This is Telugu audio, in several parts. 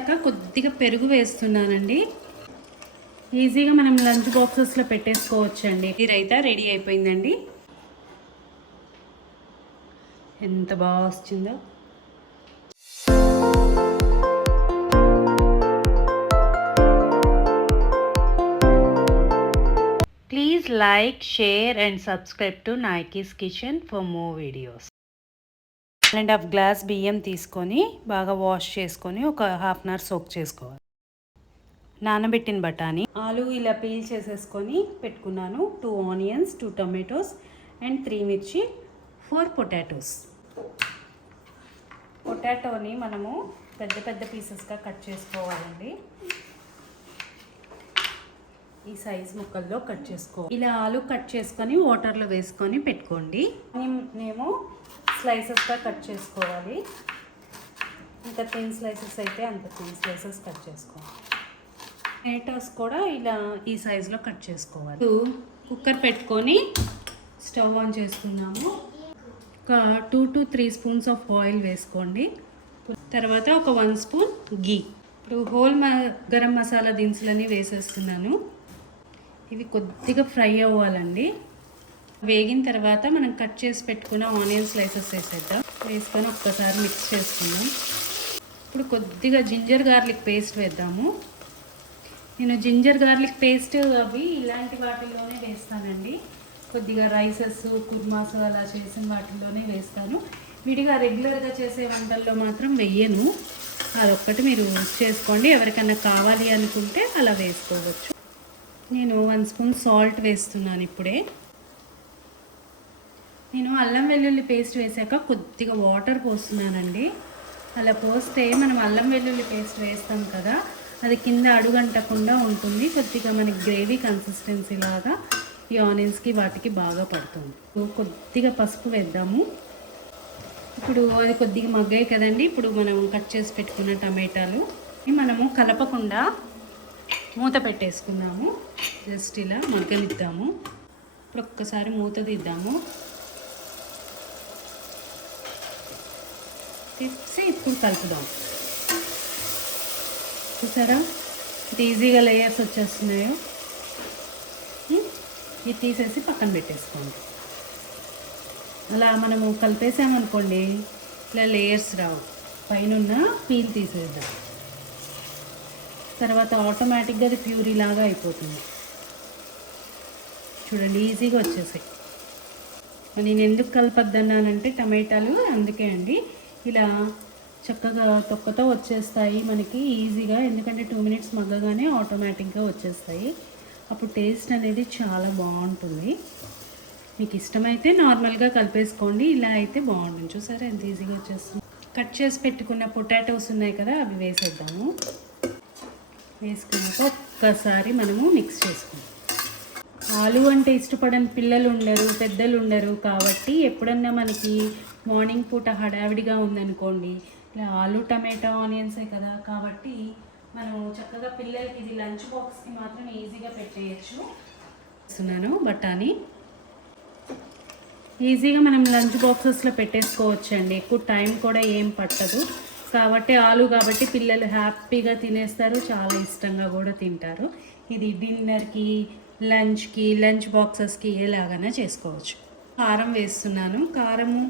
వేసాక కొద్దిగా పెరుగు వేస్తున్నానండి. ఈజీగా మనం లంచ్ బాక్సెస్లో పెట్టేసుకోవచ్చండి. ఈ రైతా రెడీ అయిపోయిందండి. ఎంత బాగా వచ్చిందో. Please like, share and subscribe to Nike's Kitchen for more videos. 1.5 glass బియ్యం తీసుకొని బాగా వాష్ చేసుకొని ఒక హాఫ్ అన్ అవర్ సోక్ చేసుకోవాలి. నానబెట్టిన బఠానీ, ఆలు ఇలా పీల్ చేసేసుకొని పెట్టుకున్నాను. 2 ఆనియన్స్, 2 టొమాటోస్ అండ్ 3 మిర్చి, 4 పొటాటోస్. పొటాటోని మనము పెద్ద పెద్ద పీసెస్గా కట్ చేసుకోవాలండి. ఈ సైజ్ ముక్కల్లో కట్ చేసుకోవాలి. ఇలా ఆలు కట్ చేసుకొని వాటర్లో వేసుకొని పెట్టుకోండి. మేము స్లైసెస్గా కట్ చేసుకోవాలి. ఇంకా థిన్ స్లైసెస్ అయితే అంత థిన్ స్లైసెస్ కట్ చేసుకోవాలి. టొమాటోస్ కూడా ఇలా ఈ సైజులో కట్ చేసుకోవాలి. కుక్కర్ పెట్టుకొని స్టవ్ ఆన్ చేసుకున్నాము. ఒక 2 to 3 స్పూన్స్ ఆఫ్ ఆయిల్ వేసుకోండి. తర్వాత ఒక 1 స్పూన్ గీ. ఇప్పుడు హోల్ గరం మసాలా దినుసులని వేసేస్తున్నాను. ఇవి కొద్దిగా ఫ్రై అవ్వాలండి. వేగిన తర్వాత మనం కట్ చేసి పెట్టుకున్న ఆనియన్ స్లైసెస్ వేసేద్దాం. వేసుకొని ఒక్కసారి మిక్స్ చేసుకుందాం. ఇప్పుడు కొద్దిగా జింజర్ గార్లిక్ పేస్ట్ వేద్దాము. నేను జింజర్ గార్లిక్ పేస్ట్ అవి ఇలాంటి వాటిల్లోనే వేస్తానండి. కొద్దిగా రైసెస్, కుర్మాస్ అలా చేసిన వాటిల్లోనే వేస్తాను. విడిగా రెగ్యులర్గా చేసే వంటల్లో మాత్రం వెయ్యను. అదొక్కటి మీరు చేసుకోండి. ఎవరికన్నా కావాలి అనుకుంటే అలా వేసుకోవచ్చు. నేను 1 స్పూన్ సాల్ట్ వేస్తున్నాను. ఇప్పుడే నేను అల్లం వెల్లుల్లి పేస్ట్ వేసాక కొద్దిగా వాటర్ పోస్తున్నానండి. అలా పోస్తే మనం అల్లం వెల్లుల్లి పేస్ట్ వేస్తాం కదా, అది కింద అడుగంటకుండా ఉంటుంది. కొద్దిగా మనకి గ్రేవీ కన్సిస్టెన్సీ లాగా ఈ ఆనియన్స్కి వాటికి బాగా పడుతుంది. కొద్దిగా పసుపు వేద్దాము. ఇప్పుడు అది కొద్దిగా మగ్గాయి కదండి. ఇప్పుడు మనం కట్ చేసి పెట్టుకున్న టమాటాలు మనము కలపకుండా మూత పెట్టేసుకుందాము. జస్ట్ ఇలా మగ్గనిద్దాము. ఇప్పుడు ఒక్కసారి మూత తీద్దాము. తీసి ఇప్పుడు కలుపుదాం. చూసారా ఇది ఈజీగా లేయర్స్ వచ్చేస్తున్నాయో. ఇది తీసేసి పక్కన పెట్టేసుకోండి. అలా మనము కలిపేసామనుకోండి ఇలా లేయర్స్ రావు. పైన పీల్ తీసేద్దాం. తర్వాత ఆటోమేటిక్గా అది ప్యూరీ లాగా అయిపోతుంది. చూడండి ఈజీగా వచ్చేసాయి. నేను ఎందుకు కలపద్దన్నానంటే టమాటాలు అందుకే అండి. ఇలా చక్కగా తొక్కతో వచ్చేస్తాయి మనకి ఈజీగా. ఎందుకంటే 2 మినిట్స్ మగ్గగానే ఆటోమేటిక్గా వచ్చేస్తాయి. అప్పుడు టేస్ట్ అనేది చాలా బాగుంటుంది. మీకు ఇష్టమైతే నార్మల్గా కలిపేసుకోండి. ఇలా అయితే బాగుంటుంది. చూసారా ఎంత ఈజీగా వచ్చేస్తుంది. కట్ చేసి పెట్టుకున్న పొటాటోస్ ఉన్నాయి కదా, అవి వేసేద్దాము. వేసుకున్నాక ఒక్కసారి మనము మిక్స్ చేసుకుందాం. ఆలు అంటే ఇష్టపడని పిల్లలు ఉండరు, పెద్దలు ఉండరు. కాబట్టి ఎప్పుడన్నా మనకి మార్నింగ్ పూట హడావిడిగా ఉందనుకోండి, ఇలా ఆలు టమాటో ఆనియన్సే కదా, కాబట్టి మనం చక్కగా పిల్లలకి ఇది లంచ్ బాక్స్కి మాత్రం ఈజీగా పెట్టేయచ్చు. వేస్తున్నాను బఠానీ. ఈజీగా మనం లంచ్ బాక్సెస్లో పెట్టేసుకోవచ్చండి. ఎక్కువ టైం కూడా ఏం పట్టదు. కాబట్టి ఆలు కాబట్టి పిల్లలు హ్యాపీగా తినేస్తారు, చాలా ఇష్టంగా కూడా తింటారు. ఇది డిన్నర్కి, లంచ్కి, లంచ్ బాక్సెస్కి ఎలాగైనా చేసుకోవచ్చు. కారం వేస్తున్నాను. కారము,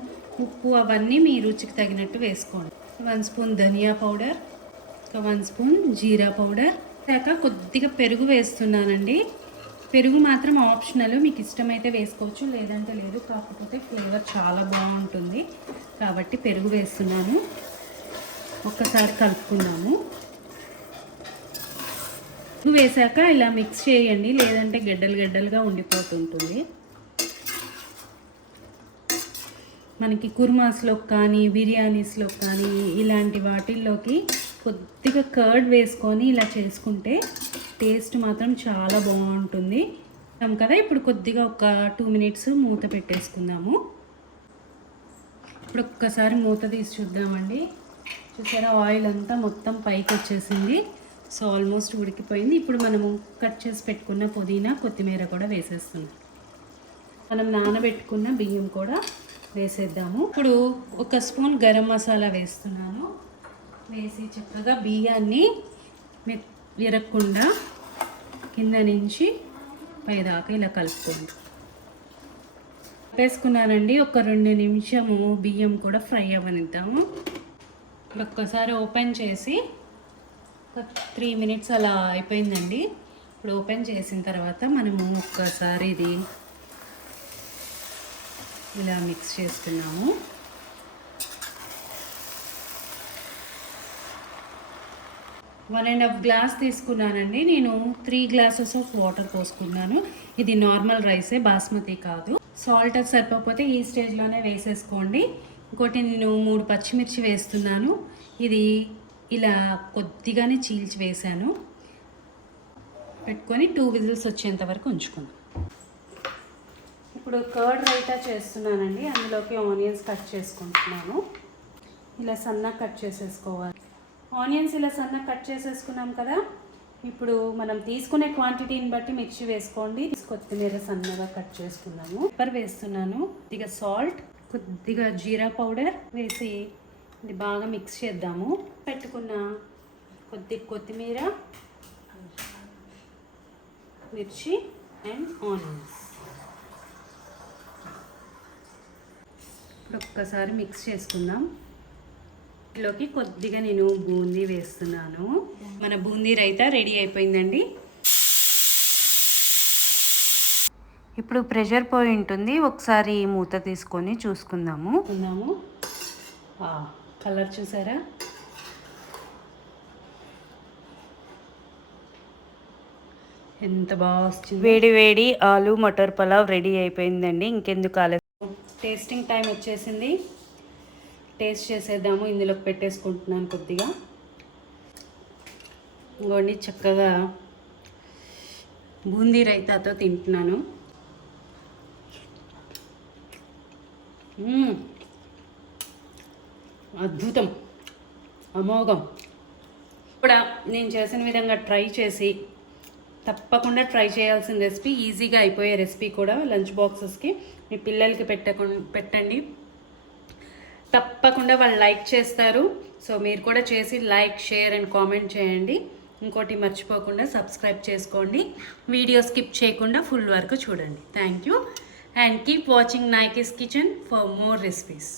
ఉప్పు అవన్నీ మీ రుచికి తగినట్టు వేసుకోండి. 1 స్పూన్ ధనియా పౌడర్, 1 స్పూన్ జీరా పౌడర్. కాక కొద్దిగా పెరుగు వేస్తున్నానండి. పెరుగు మాత్రం ఆప్షనల్, మీకు ఇష్టమైతే వేసుకోవచ్చు, లేదంటే లేదు. కాకపోతే ఫ్లేవర్ చాలా బాగుంటుంది కాబట్టి పెరుగు వేస్తున్నాను. ఒక్కసారి కలుపుకున్నాము. పెరుగు వేసాక ఇలా మిక్స్ చేయండి, లేదంటే గడ్డలు గడ్డలుగా ఉండిపోతుంటుంది. మనకి కుర్మాస్లో కానీ, బిర్యానీస్లో కానీ, ఇలాంటి వాటిల్లోకి కొద్దిగా కర్డ్ వేసుకొని ఇలా చేసుకుంటే టేస్ట్ మాత్రం చాలా బాగుంటుంది కదా. ఇప్పుడు కొద్దిగా ఒక 2 మినిట్స్ మూత పెట్టేసుకుందాము. ఇప్పుడు ఒక్కసారి మూత తీసి చూద్దామండి. చూసారా ఆయిల్ అంతా మొత్తం పైకి వచ్చేసింది. సో ఆల్మోస్ట్ ఉడికిపోయింది. ఇప్పుడు మనము కట్ చేసి పెట్టుకున్న పుదీనా, కొత్తిమీర కూడా వేసేస్తున్నాం. మనం నానబెట్టుకున్న బియ్యం కూడా వేసేద్దాము. ఇప్పుడు 1 స్పూన్ గరం మసాలా వేస్తున్నాను. వేసి చక్కగా బియ్యాన్ని విరగకుండా కింద నుంచి పైదాకా ఇలా కలుపుకోండి. వేసుకున్నానండి. ఒక 2 నిమిషము బియ్యం కూడా ఫ్రై అవ్వనిద్దాము. ఒక్కసారి ఓపెన్ చేసి 3 మినిట్స్ అలా అయిపోయిందండి. ఇప్పుడు ఓపెన్ చేసిన తర్వాత మనము ఒక్కసారి ఇది ఇలా మిక్స్ చేసుకున్నాము. వన్ అండ్ హాఫ్ గ్లాస్ తీసుకున్నానండి. నేను 3 గ్లాసెస్ ఆఫ్ వాటర్ పోసుకున్నాను. ఇది నార్మల్ రైసే, బాస్మతి కాదు. సాల్ట్ సరిపోతే ఈ స్టేజ్లోనే వేసేసుకోండి. ఇంకోటి నేను 3 పచ్చిమిర్చి వేస్తున్నాను. ఇది ఇలా కొద్దిగానే చీల్చి వేసాను. పెట్టుకొని 2 విజిల్స్ వచ్చేంత వరకు ఉంచుకుందాం. ఇప్పుడు కర్డ్ రైతా చేస్తున్నానండి. అందులోకి ఆనియన్స్ కట్ చేసుకుంటున్నాను. ఇలా సన్నగా కట్ చేసేసుకోవాలి. ఆనియన్స్ ఇలా సన్నగా కట్ చేసేసుకున్నాం కదా. ఇప్పుడు మనం తీసుకునే క్వాంటిటీని బట్టి మిర్చి వేసుకోండి. కొత్తిమీర సన్నగా కట్ చేసుకున్నాము. పెప్పర్ వేస్తున్నాను. కొద్దిగా సాల్ట్, కొద్దిగా జీరా పౌడర్ వేసి ఇది బాగా మిక్స్ చేద్దాము. పెట్టుకున్న కొత్తిమీర, మిర్చి అండ్ ఆనియన్స్ ఇప్పుడు ఒక్కసారి మిక్స్ చేసుకుందాం. ఇందులోకి కొద్దిగా నేను బూందీ వేస్తున్నాను. మన బూందీ రైతా రెడీ అయిపోయిందండి. ఇప్పుడు ప్రెషర్ పోయి ఉంటుంది. ఒకసారి మూత తీసుకొని చూసుకుందాము. కలర్ చూసారా? ఎంత బాగా వస్తుంది. వేడి వేడి ఆలు మటర్ పలావ్ రెడీ అయిపోయిందండి. ఇంకెందుకు ఆలస్యం, టేస్టింగ్ టైం వచ్చేసింది. టేస్ట్ చేసేద్దాము. ఇందులోకి పెట్టేసుకుంటున్నాను కొద్దిగా. ఇంకోండి చక్కగా బూందీ రైతాతో తింటున్నాను. అద్భుతం, అమోఘం. ఇప్పుడు నేను చేసిన విధంగా ట్రై చేసి తప్పకుండా ట్రై చేయాల్సిన రెసిపీ, ఈజీగా అయిపోయే రెసిపీ కూడా. లంచ్ బాక్సెస్కి మీ పిల్లలకి పెట్టండి. తప్పకుండా వాళ్ళు లైక్ చేస్తారు. సో మీరు కూడా చేసి లైక్, షేర్ అండ్ కామెంట్ చేయండి. ఇంకోటి మర్చిపోకుండా సబ్స్క్రైబ్ చేసుకోండి. వీడియో స్కిప్ చేయకుండా ఫుల్ వరకు చూడండి. Thank you and keep watching Naiki's kitchen for more recipes.